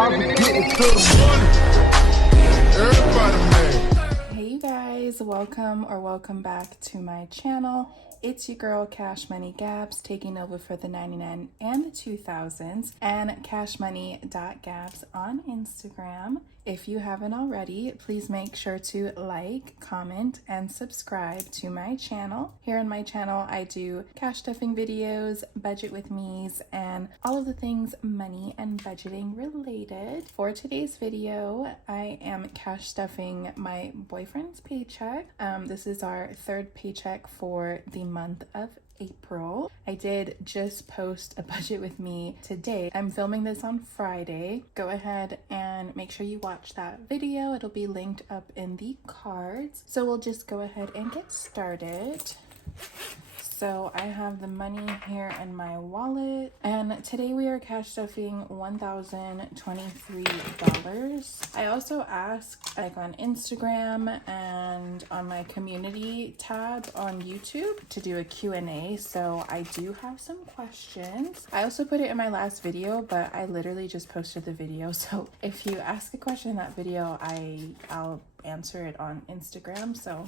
Hey you guys, welcome back to my channel. It's your girl Cash Money Gabs taking over for the 99 and the 2000s and cashmoney.gabs on Instagram. If you haven't already, please make sure to like, comment, and subscribe to my channel. Here on my channel, I do cash stuffing videos, budget with me's, and all of the things money and budgeting related. For today's video, I am cash stuffing my boyfriend's paycheck. This is our third paycheck for the month of April. I did just post a budget with me today. I'm filming this on Friday. Go ahead and make sure you watch that video. It'll be linked up in the cards. So we'll just go ahead and get started. So I have the money here in my wallet, and today we are cash stuffing $1,023. I also asked on Instagram and on my community tab on YouTube to do a Q&A, so I do have some questions. I also put it in my last video, but I literally just posted the video, so if you ask a question in that video, I'll answer it on Instagram, so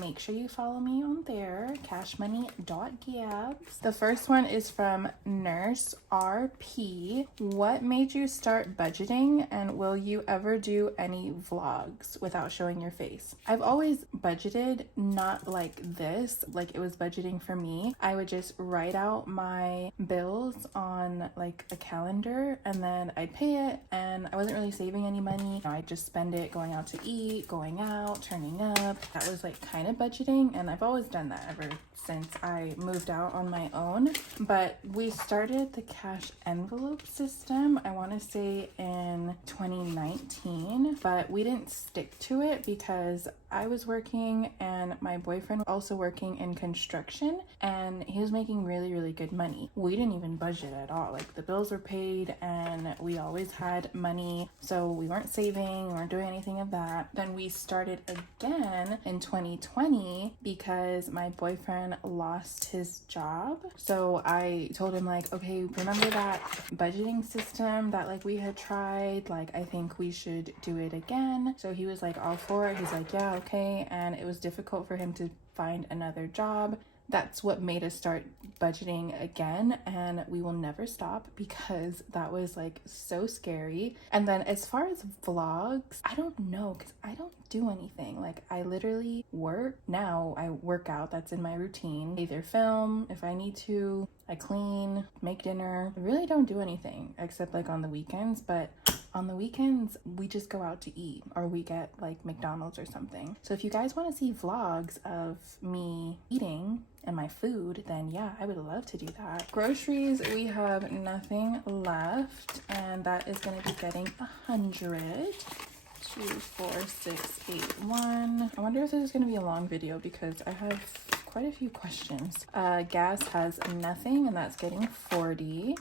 make sure you follow me on there, cashmoney.gabs. The first one is from Nurse RP. What made you start budgeting, and will you ever do any vlogs without showing your face? I've always budgeted, not like this, like it was budgeting for me. I would just write out my bills on like a calendar and then I'd pay it, and I wasn't really saving any money. I'd just spend it going out to eat, going out, turning up. That was like kind of budgeting, and I've always done that ever since I moved out on my own. But we started the cash envelope system, I want to say in 2019, but we didn't stick to it because I was working and my boyfriend was also working in construction, and he was making really good money. We didn't even budget at all. Like the bills were paid and we always had money, so we weren't saving, we weren't doing anything of that. Then we started again in 2020 because my boyfriend lost his job. So I told him like, okay, remember that budgeting system that like we had tried? Like I think we should do it again. So he was like all for it. He's like, yeah, okay. And it was difficult for him to find another job. That's what made us start budgeting again, and we will never stop because that was like so scary. And then as far as vlogs, I don't know, because I don't do anything. Like I literally work. Now I work out, that's in my routine. Either film if I need to, I clean, make dinner. I really don't do anything except like on the weekends, but on the weekends, we just go out to eat or we get like McDonald's or something. So if you guys want to see vlogs of me eating and my food, then yeah, I would love to do that. Groceries, we have nothing left, and that is going to be getting 100. 2, 4, 6, 8, 1. I wonder if this is going to be a long video because I have quite a few questions. Gas has nothing, and that's getting 40.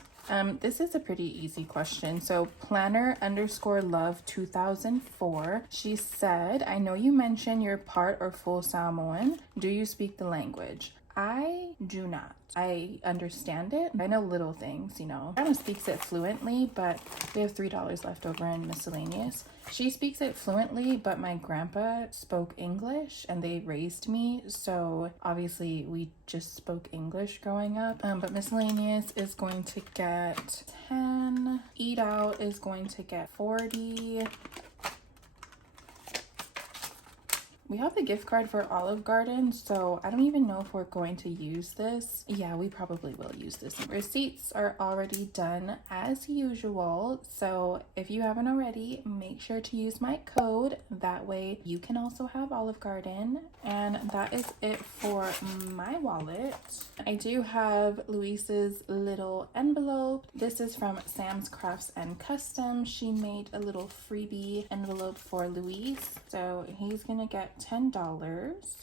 This is a pretty easy question. So planner_love 2004, she said, I know you mentioned you're part or full Samoan. Do you speak the language? I do not. I understand it. I know little things, you know. I don't speak it fluently, but we have $3 left over in miscellaneous. She speaks it fluently, but my grandpa spoke English and they raised me, so obviously we just spoke English growing up. But miscellaneous is going to get 10. Eat out is going to get 40. We have the gift card for Olive Garden, so I don't even know if we're going to use this. Yeah, we probably will use this. Receipts are already done as usual, so if you haven't already, make sure to use my code. That way you can also have Olive Garden. And that is it for my wallet. I do have Louise's little envelope. This is from SamsCraftsAndCustoms. She made a little freebie envelope for Louise, so he's gonna get $10,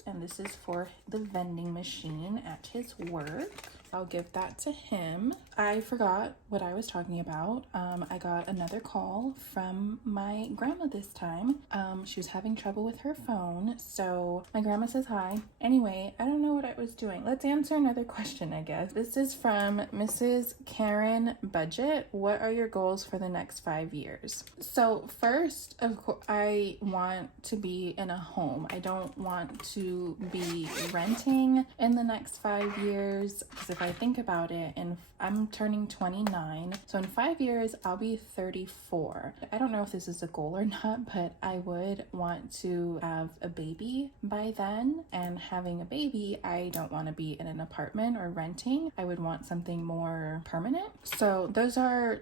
and this is for the vending machine at his work. I'll give that to him. I forgot what I was talking about. I got another call from my grandma this time. She was having trouble with her phone, so my grandma says hi. Anyway, I don't know what I was doing. Let's answer another question, I guess. This is from Mrs. Karen Budget. What are your goals for the next 5 years? So first, of course, I want to be in a home. I don't want to be renting in the next 5 years, because if I think about it, and I'm turning 29, so in 5 years I'll be 34. I don't know if this is a goal or not, but I would want to have a baby by then, and having a baby, I don't want to be in an apartment or renting. I would want something more permanent. So those are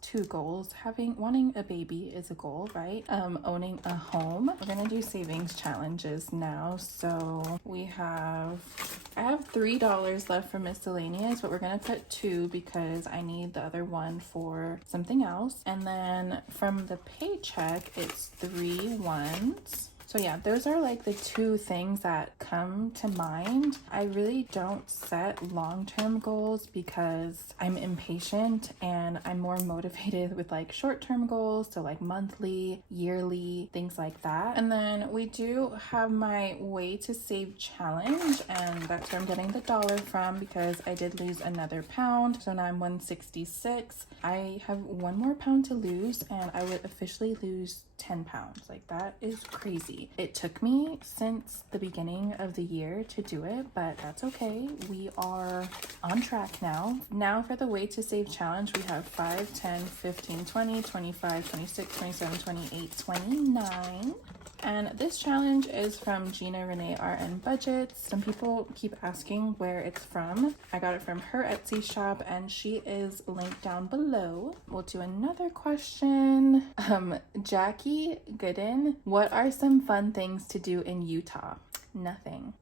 two goals. Wanting a baby is a goal, right? Owning a home. We're gonna do savings challenges now. So I have $3 left for miscellaneous, but we're gonna put 2 because I need the other one for something else. And then from the paycheck, it's 3 ones. So yeah, those are like the 2 things that come to mind. I really don't set long-term goals because I'm impatient and I'm more motivated with like short-term goals, so like monthly, yearly, things like that. And then we do have my way to save challenge, and that's where I'm getting the $1 from because I did lose another pound. So now I'm 166. I have 1 more pound to lose and I would officially lose 10 pounds. Like, that is crazy. It took me since the beginning of the year to do it, but that's okay. We are on track now. Now for the way to save challenge, we have 5, 10, 15, 20, 25, 26, 27, 28, 29. And this challenge is from Gina Renee RN Budgets. Some people keep asking where it's from. I got it from her Etsy shop and she is linked down below. We'll do another question. Jackie Gooden, what are some fun things to do in Utah? Nothing.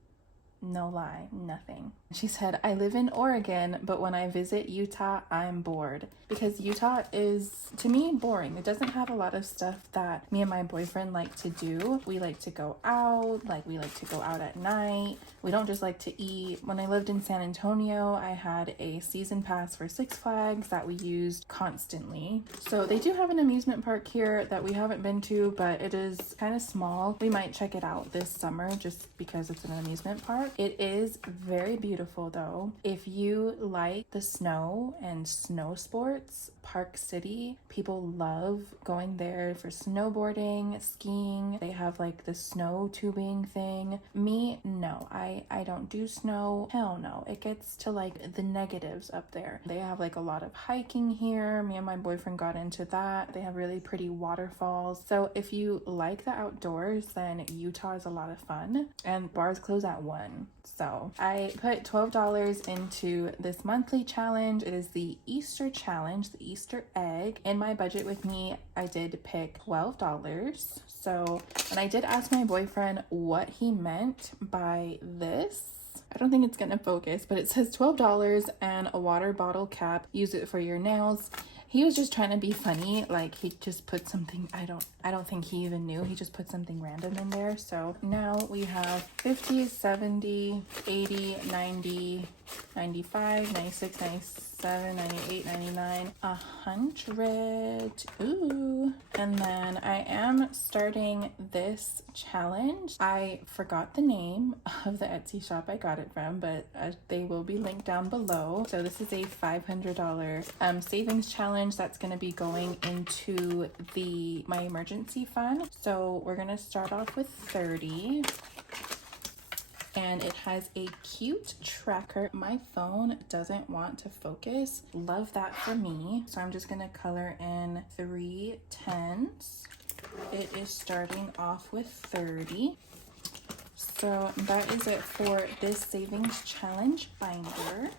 No lie, nothing. She said, I live in Oregon, but when I visit Utah, I'm bored. Because Utah is, to me, boring. It doesn't have a lot of stuff that me and my boyfriend like to do. We like to go out, we like to go out at night. We don't just like to eat. When I lived in San Antonio, I had a season pass for Six Flags that we used constantly. So they do have an amusement park here that we haven't been to, but it is kind of small. We might check it out this summer just because it's an amusement park. It is very beautiful though. If you like the snow and snow sports, Park City, people love going there for snowboarding, skiing. They have like the snow tubing thing. Me, no, I don't do snow. Hell no. It gets to like the negatives up there. They have like a lot of hiking here. Me and my boyfriend got into that. They have really pretty waterfalls. So if you like the outdoors, then Utah is a lot of fun, and bars close at 1. So I put $12 into this monthly challenge. It is the Easter challenge, the Easter egg. In my budget with me, I did pick $12. So, and I did ask my boyfriend what he meant by this. I don't think it's gonna focus, but it says $12 and a water bottle cap. Use it for your nails. He was just trying to be funny. Like, he just put something, I don't think he even knew. He just put something random in there. So now we have 50, 70, 80, 90, 95, 96, 97, 98, 99, 100. Ooh. And then I am starting this challenge. I forgot the name of the Etsy shop I got it from, but they will be linked down below. So this is a $500 savings challenge that's going to be going into my emergency fund. So we're going to start off with 30. And it has a cute tracker. My phone doesn't want to focus. Love that for me. So I'm just gonna color in 3 10s. It is starting off with 30. So that is it for this savings challenge binder.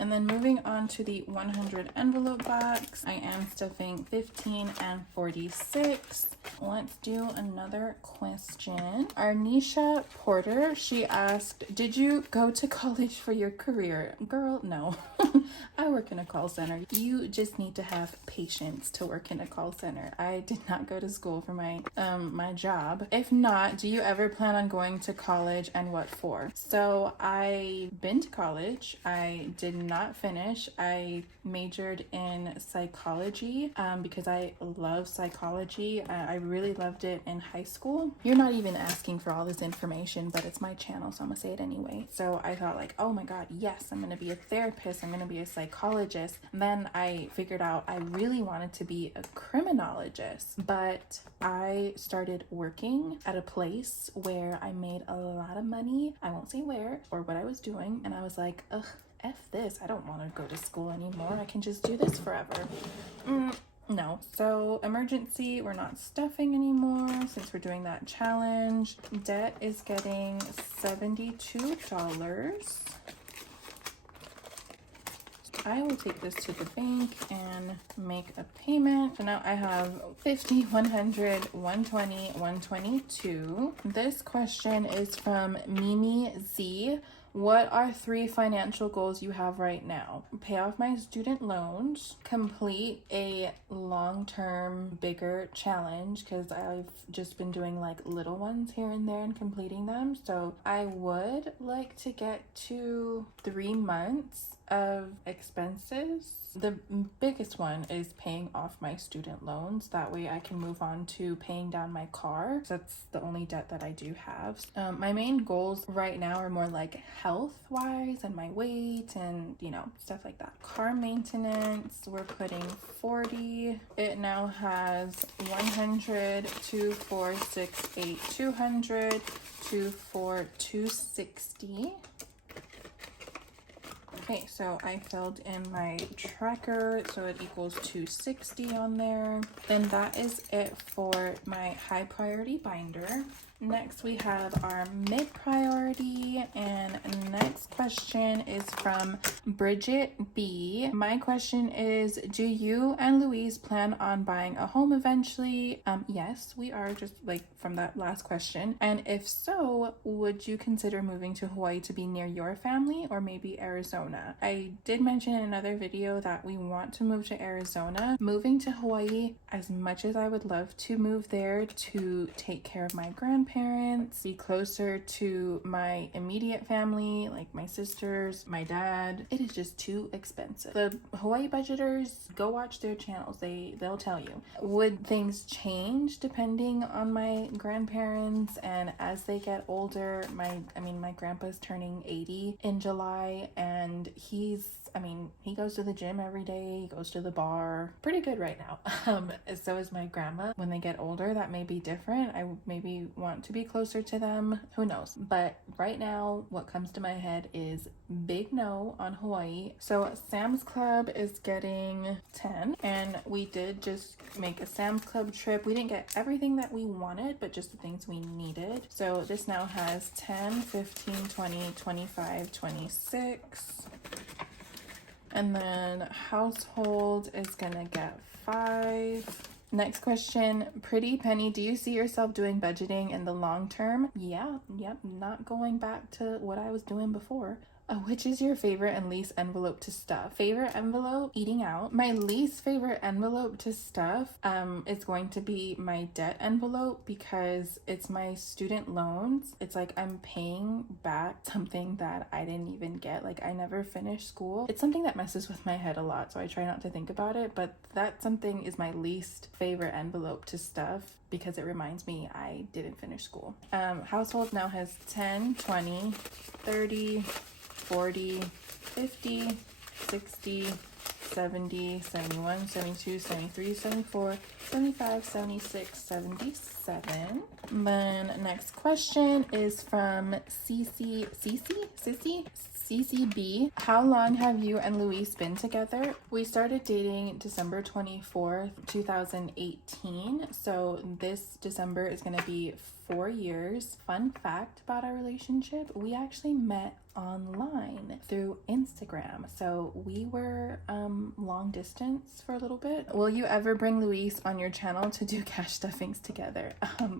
And And then moving on to the 100 envelope box, I am stuffing 15 and 46. Let's do another question. Arnisha Porter, she asked, did you go to college for your career? Girl, no. I work in a call center. You just need to have patience to work in a call center. I did not go to school for my my job. If not, do you ever plan on going to college, and what for? So I've been to college. I did not finish. I majored in psychology because I love psychology. I really loved it in high school. You're not even asking for all this information, but it's my channel, so I'm gonna say it anyway. So I thought like, oh my god, yes, I'm gonna be a therapist, I'm gonna be a psychologist. And then I figured out I really wanted to be a criminologist, but I started working at a place where I made a lot of money. I won't say where or what I was doing, and I was like, ugh, F this, I don't want to go to school anymore. I can just do this forever. No. So emergency, we're not stuffing anymore since we're doing that challenge. Debt is getting $72. I will take this to the bank and make a payment. So now I have 50, 100, 120, 122. This question is from Mimi Z. What are 3 financial goals you have right now? Pay off my student loans, complete a long-term bigger challenge, because I've just been doing like little ones here and there and completing them. So I would like to get to 3 months of expenses. The biggest one is paying off my student loans. That way I can move on to paying down my car. That's the only debt that I do have. My main goals right now are more like health wise and my weight and, you know, stuff like that. Car maintenance, we're putting 40. It now has 100, 2, 4, 6, 8, 200, 2, 4, 260. Okay, so I filled in my tracker, so it equals 260 on there. Then that is it for my high priority binder. Next, we have our mid priority, and next question is from Bridget B. My question is, do you and Louise plan on buying a home eventually? Yes, we are, just like from that last question. And if so, would you consider moving to Hawaii to be near your family, or maybe Arizona? I did mention in another video that we want to move to Arizona. Moving to Hawaii, as much as I would love to move there to take care of my grandparents, be closer to my immediate family, like my sisters, my dad, it is just too expensive. The Hawaii budgeters, go watch their channels. They'll tell you. Would things change depending on my grandparents? And as they get older, my grandpa's turning 80 in July, and he goes to the gym every day, he goes to the bar, pretty good right now. So is my grandma. When they get older, that may be different. I maybe want to be closer to them, who knows. But right now, what comes to my head is big no on Hawaii. So Sam's Club is getting 10, and we did just make a Sam's Club trip. We didn't get everything that we wanted, but just the things we needed. So this now has 10, 15, 20, 25, 26. And then household is gonna get 5. Next question, Pretty Penny, do you see yourself doing budgeting in the long term? Yep, not going back to what I was doing before. Which is your favorite and least envelope to stuff? Favorite envelope, eating out. My least favorite envelope to stuff is going to be my debt envelope, because it's my student loans. It's like I'm paying back something that I didn't even get. Like, I never finished school. It's something that messes with my head a lot, so I try not to think about it, but that something is my least favorite envelope to stuff because it reminds me I didn't finish school. Household now has 10, 20, 30, 40, 50, 60, 70, 71, 72, 73, 74, 75, 76, 77. Then next question is from CCB. How long have you and Louise been together? We started dating December 24th, 2018. So this December is going to be 4 years. Fun fact about our relationship, we actually met online through Instagram. So we were long distance for a little bit. Will you ever bring Louise on your channel to do cash stuffings together?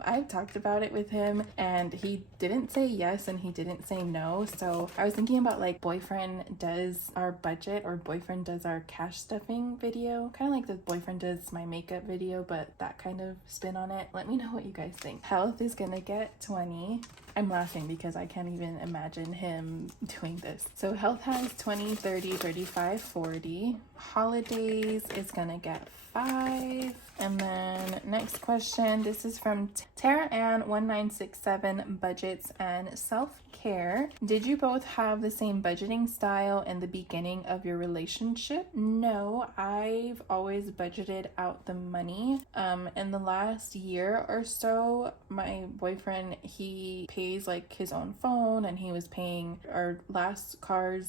I've talked about it with him and he didn't say yes and he didn't say no. So I was thinking about like boyfriend does our budget or boyfriend does our cash stuffing video, kind of like the boyfriend does my makeup video, but that kind of spin on it. Let me know what you guys think. Health is gonna get 20. I'm laughing because I can't even imagine him doing this. So health has 20, 30, 35, 40. Holidays is gonna get 5. And then next question, this is from Tara Ann 1967 Budgets and Self-Care. Did you both have the same budgeting style in the beginning of your relationship? No, I've always budgeted out the money. In the last year or so, my boyfriend, he pays like his own phone and he was paying our last car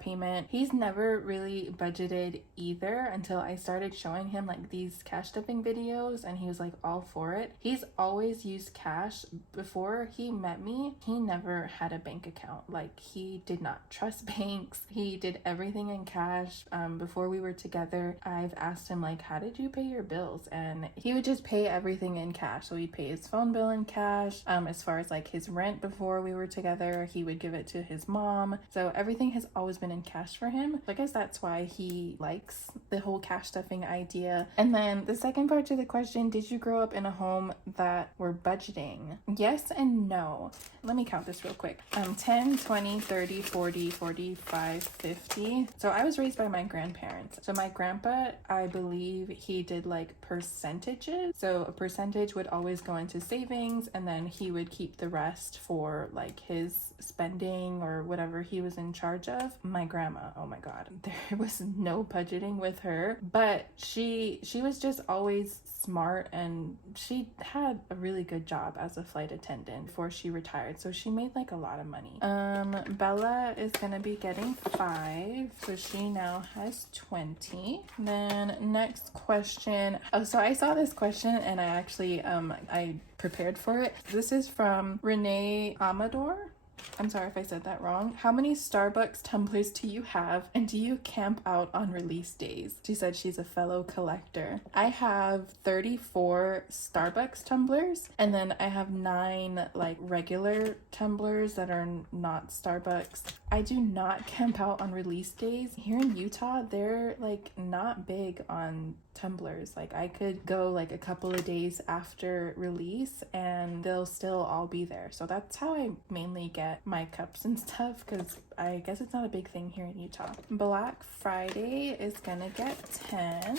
payment. He's never really budgeted either until I started showing him like these cash stuffing videos and he was like all for it. He's always used cash. Before he met me, he never had a bank account. Like he did not trust banks. He did everything in cash. Before we were together, I've asked him like, how did you pay your bills? And he would just pay everything in cash. So he'd pay his phone bill in cash. As far as like his rent before we were together, he would give it to his mom. So everything has always been in cash for him. So I guess that's why he likes the whole cash stuffing idea. And then the second part to the question, did you grow up in a home that were budgeting? Yes and no. Let me count this real quick. 10, 20, 30, 40, 45, 50. So I was raised by my grandparents. So my grandpa, I believe he did like percentages. So a percentage would always go into savings and then he would keep the rest for like his spending or whatever he was in charge of. My grandma, oh my god, there was no budgeting with her, but she was just always smart and she had a really good job as a flight attendant before she retired, so she made like a lot of money. Bella is gonna be getting 5, so she now has 20. Then next question, oh, so I saw this question and I actually I prepared for it. This is from Renee Amador. I'm sorry if I said that wrong. How many Starbucks tumblers do you have and do you camp out on release days? She said she's a fellow collector. I have 34 Starbucks tumblers and then I have 9 like regular tumblers that are not Starbucks. I do not camp out on release days. Here in Utah, they're like not big on tumblers. Like I could go like a couple of days after release and they'll still all be there. So that's how I mainly get my cups and stuff, because I guess it's not a big thing here in Utah. Black Friday is gonna get 10.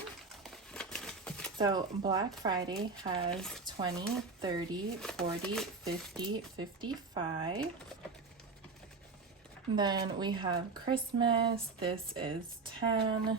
So Black Friday has 20, 30, 40, 50, 55. Then we have Christmas. This is 10.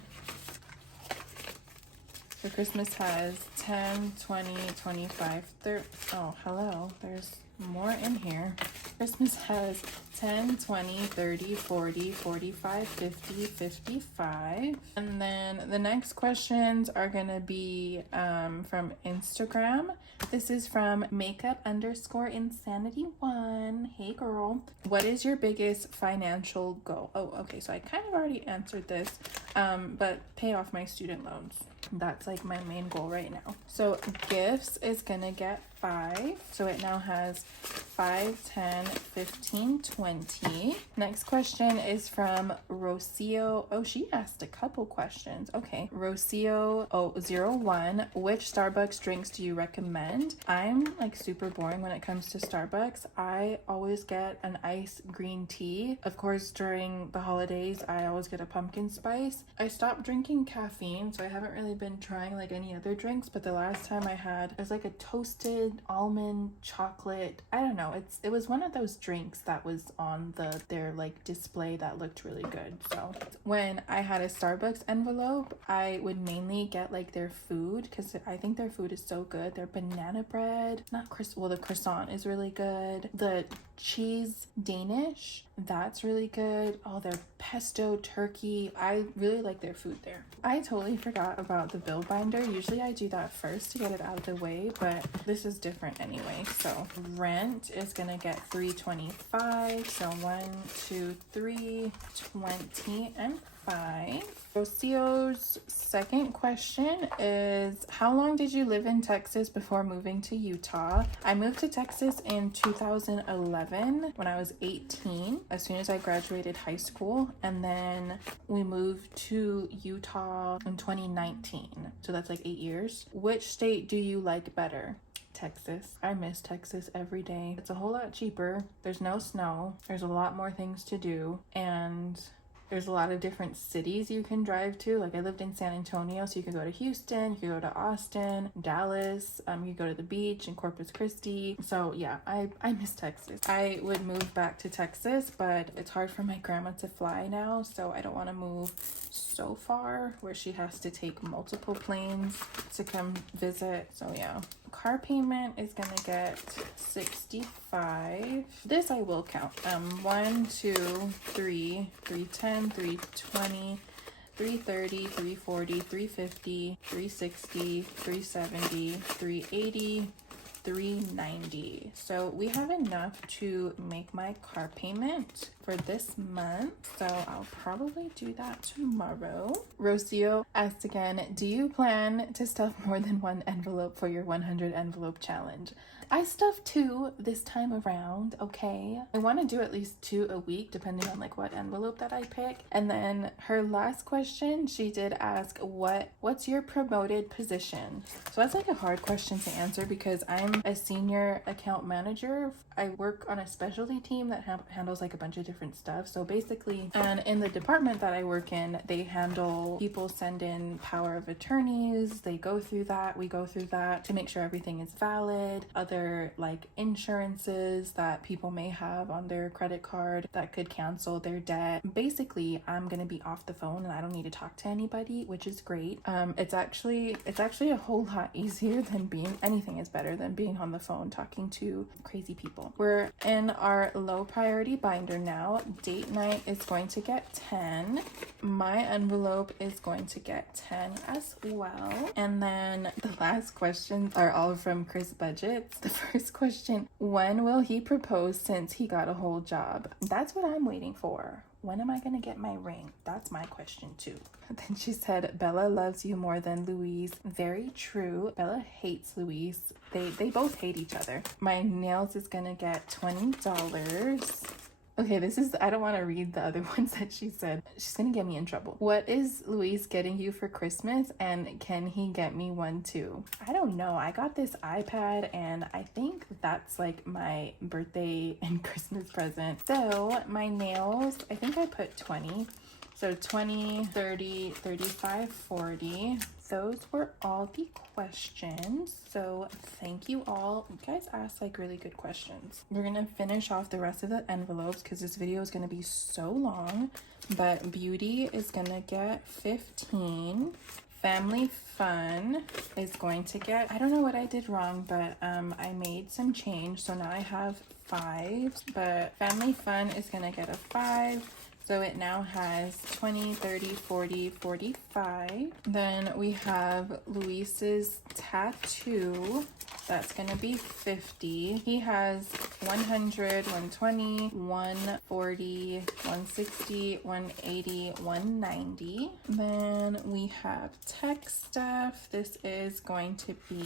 So Christmas has 10, 20, 25, 30. Oh, hello. There's more in here. Christmas has 10, 20, 30, 40, 45, 50, 55. And then the next questions are going to be from Instagram. This is from makeup_insanity1. Hey girl. What is your biggest financial goal? Oh, okay. So I kind of already answered this, but pay off my student loans. That's like my main goal right now. So gifts is gonna get 5. So it now has 5, 10, 15, 20. Next question is from Rocio. Oh, she asked a couple questions. Okay. Rocio 01. Which Starbucks drinks do you recommend? I'm like super boring when it comes to Starbucks. I always get an iced green tea. Of course, during the holidays, I always get a pumpkin spice. I stopped drinking caffeine, so I haven't really been trying like any other drinks, but the last time I had, it was like a toasted almond chocolate, I don't know, it was one of those drinks that was on their like display that looked really good. So when I had a Starbucks envelope, I would mainly get like their food, because I think their food is so good. Their banana bread, the croissant is really good. The cheese Danish. That's really good. Oh, their pesto turkey. I really like their food there. I totally forgot about the bill binder. Usually I do that first to get it out of the way, but this is different anyway. So rent is gonna get $3.25. So 1, 2, 3, 20 and 5. Rocio's second question is, how long did you live in Texas before moving to Utah? I moved to Texas in 2011 when I was 18, as soon as I graduated high school, and then we moved to Utah in 2019. So that's like 8 years. Which state do you like better? Texas. I miss Texas every day. It's a whole lot cheaper. There's no snow. There's a lot more things to do, and there's a lot of different cities you can drive to. Like, I lived in San Antonio, so you could go to Houston, you could go to Austin, Dallas, you could go to the beach in Corpus Christi. So yeah, I miss Texas. I would move back to Texas, but it's hard for my grandma to fly now, so I don't want to move so far where she has to take multiple planes to come visit. So yeah. Car payment is gonna get $65. This I will count. 1, 2, 3, 310, 320, 330, 340, 350, 360, 370, 380, 390. So we have enough to make my car payment for this month, so I'll probably do that tomorrow. Rocio asked again, do you plan to stuff more than one envelope for your 100 envelope challenge? I stuffed 2 this time around, okay? I want to do at least 2 a week, depending on like what envelope that I pick. And then her last question, she did ask, what's your promoted position? So that's like a hard question to answer because I'm a senior account manager. I work on a specialty team that handles like a bunch of different stuff. So basically, and in the department that I work in, they handle people send in power of attorneys. They go through that. We go through that to make sure everything is valid. Other like insurances that people may have on their credit card that could cancel their debt. Basically, I'm gonna be off the phone and I don't need to talk to anybody, which is great. It's actually a whole lot easier than anything is better than being on the phone talking to crazy people. We're in our low priority binder now. Date night is going to get 10. My envelope is going to get 10 as well. And then the last questions are all from Kris Budgets. The first question, when will he propose since he got a whole job? That's what I'm waiting for. When am I going to get my ring? That's my question too. Then she said, Bella loves you more than Louise. Very true. Bella hates Louise. They both hate each other. My nails is going to get $20. Okay, I don't want to read the other ones that she said. She's gonna get me in trouble. What is Louise getting you for Christmas, and can he get me one too? I don't know. I got this iPad and I think that's like my birthday and Christmas present. So my nails, I think I put 20. So 20, 30, 35, 40. Those were all the questions. So thank you all. You guys asked like really good questions. We're gonna finish off the rest of the envelopes because this video is gonna be so long. But beauty is gonna get 15. Family fun is going to get, I don't know what I did wrong, but I made some change. So now I have 5. But family fun is gonna get a 5. So it now has 20, 30, 40, 45. Then we have Luis's tattoo. That's gonna be 50. He has 100, 120, 140, 160, 180, 190. Then we have tech stuff. This is going to be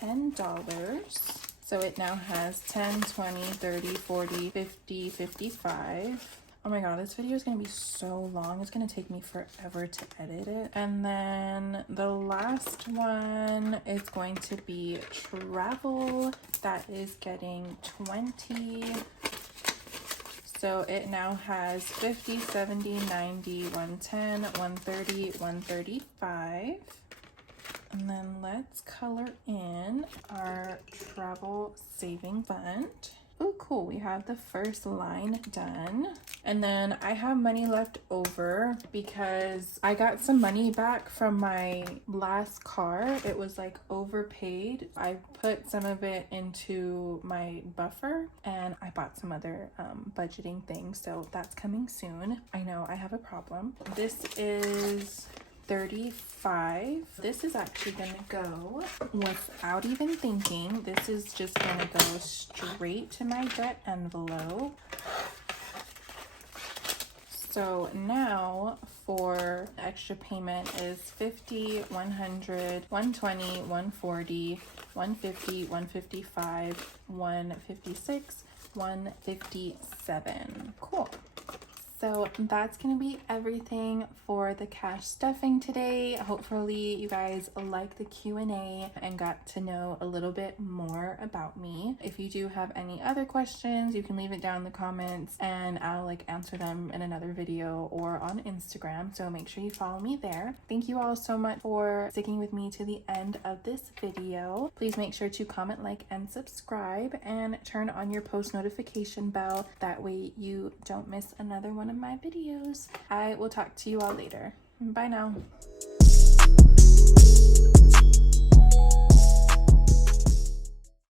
$10. So it now has 10, 20, 30, 40, 50, 55. Oh my god, this video is going to be so long. It's going to take me forever to edit it. And then the last one is going to be travel. That is getting 20. So it now has 50, 70, 90, 110, 130, 135. And then let's color in our travel saving fund. Oh, cool. We have the first line done. And then I have money left over because I got some money back from my last car. It was like overpaid. I put some of it into my buffer and I bought some other budgeting things. So that's coming soon. I know I have a problem. This is 35. This is actually gonna go without even thinking. This is just gonna go straight to my debt envelope. So now for extra payment is 50, 100, 120, 140, 150, 155, 156, 157. Cool. So that's gonna be everything for the cash stuffing today. Hopefully you guys liked the Q&A and got to know a little bit more about me. If you do have any other questions, you can leave it down in the comments and I'll answer them in another video or on Instagram. So make sure you follow me there. Thank you all so much for sticking with me to the end of this video. Please make sure to comment, like, and subscribe and turn on your post notification bell. That way you don't miss another one of my videos. I will talk to you all later. Bye now.